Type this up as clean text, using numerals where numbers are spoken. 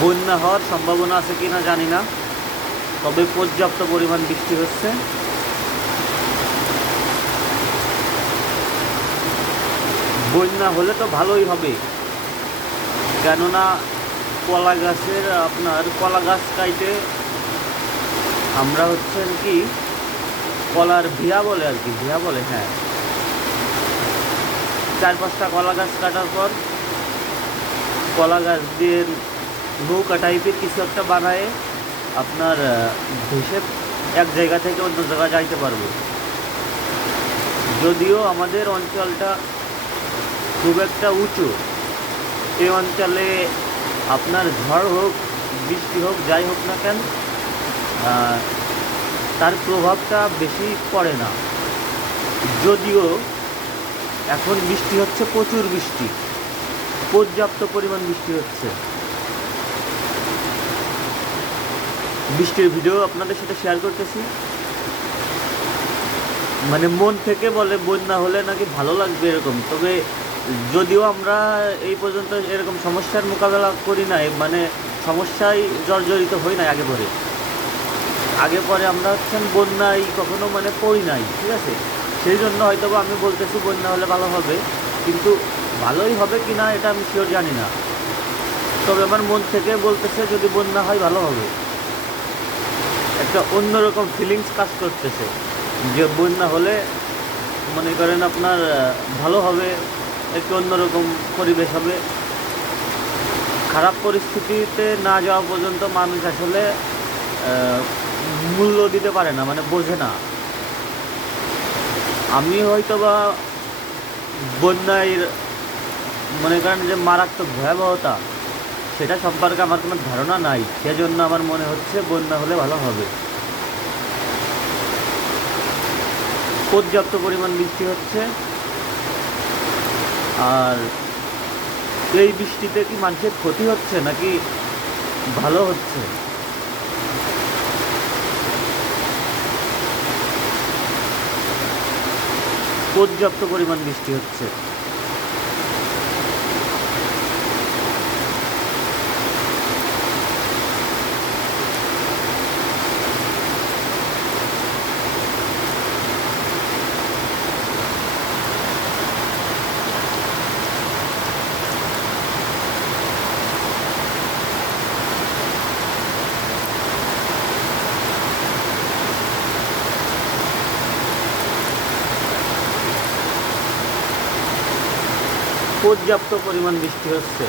বন্যা হওয়ার সম্ভাবনা আছে কিনা জানি না, তবে পর্যাপ্ত পরিমাণ বৃষ্টি হচ্ছে। বন্যা হলে তো ভালোই হবে, কেননা কলা গাছ কাইটে আমরা হচ্ছেন কি কলার ভিয়া বলে আর কি, ভিয়া বলে, হ্যাঁ, 4-5টা কলা গাছ কাটার পর কলা গাছ দিয়ে নৌকা টাইপের কিছু একটা বানায় আপনার ভেসে এক জায়গা থেকে অন্য জায়গায় যাইতে পারবো। যদিও আমাদের অঞ্চলটা খুব একটা উঁচু, এই অঞ্চলে আপনার ঝড় হোক বৃষ্টি হোক যাই হোক না কেন তার প্রভাবটা বেশি পড়ে না। যদিও এখন বৃষ্টি হচ্ছে, প্রচুর বৃষ্টি, পর্যাপ্ত পরিমাণ বৃষ্টি হচ্ছে। বৃষ্টির ভিডিও আপনাদের সাথে শেয়ার করতেছি। মানে মন থেকে বলে বন্যা হলে নাকি ভালো লাগবে এরকম। তবে যদিও আমরা এই পর্যন্ত এরকম সমস্যার মোকাবেলা করি নাই, মানে সমস্যায় জর্জরিত হই নাই আগে পরে আমরা হচ্ছেন বন্যায় কখনো মানে পড়ি নাই, ঠিক আছে। সেই জন্য হয়তো আমি বলতেছি বন্যা হলে ভালো হবে, কিন্তু ভালোই হবে কি না এটা আমি শিওর জানি না। তবে আমার মন থেকে বলতেছে যদি বন্যা হয় ভালো হবে। একটা অন্যরকম ফিলিংস কাজ করতেছে যে বন্যা হলে মনে করেন আপনার ভালো হবে, একটু অন্যরকম পরিবেশ হবে। খারাপ পরিস্থিতিতে না যাওয়া পর্যন্ত মানুষ আসলে মূল্য দিতে পারে না, মানে বোঝে না। আমি হয়তো বা বন্যায় মনে করেন যে মারাত্মক ভয়াবহতা সেটা সম্পর্কে আমার কোনো ধারণা নাই, সেজন্য আমার মনে হচ্ছে বন্যা হলে ভালো হবে। পর্যাপ্ত পরিমাণ বৃষ্টি হচ্ছে, আর এই বৃষ্টিতে কি মানুষের ক্ষতি হচ্ছে নাকি ভালো হচ্ছে? পর্যাপ্ত পরিমাণ বৃষ্টি হচ্ছে। পর্যাপ্ত পরিমাণ বৃষ্টি হচ্ছে।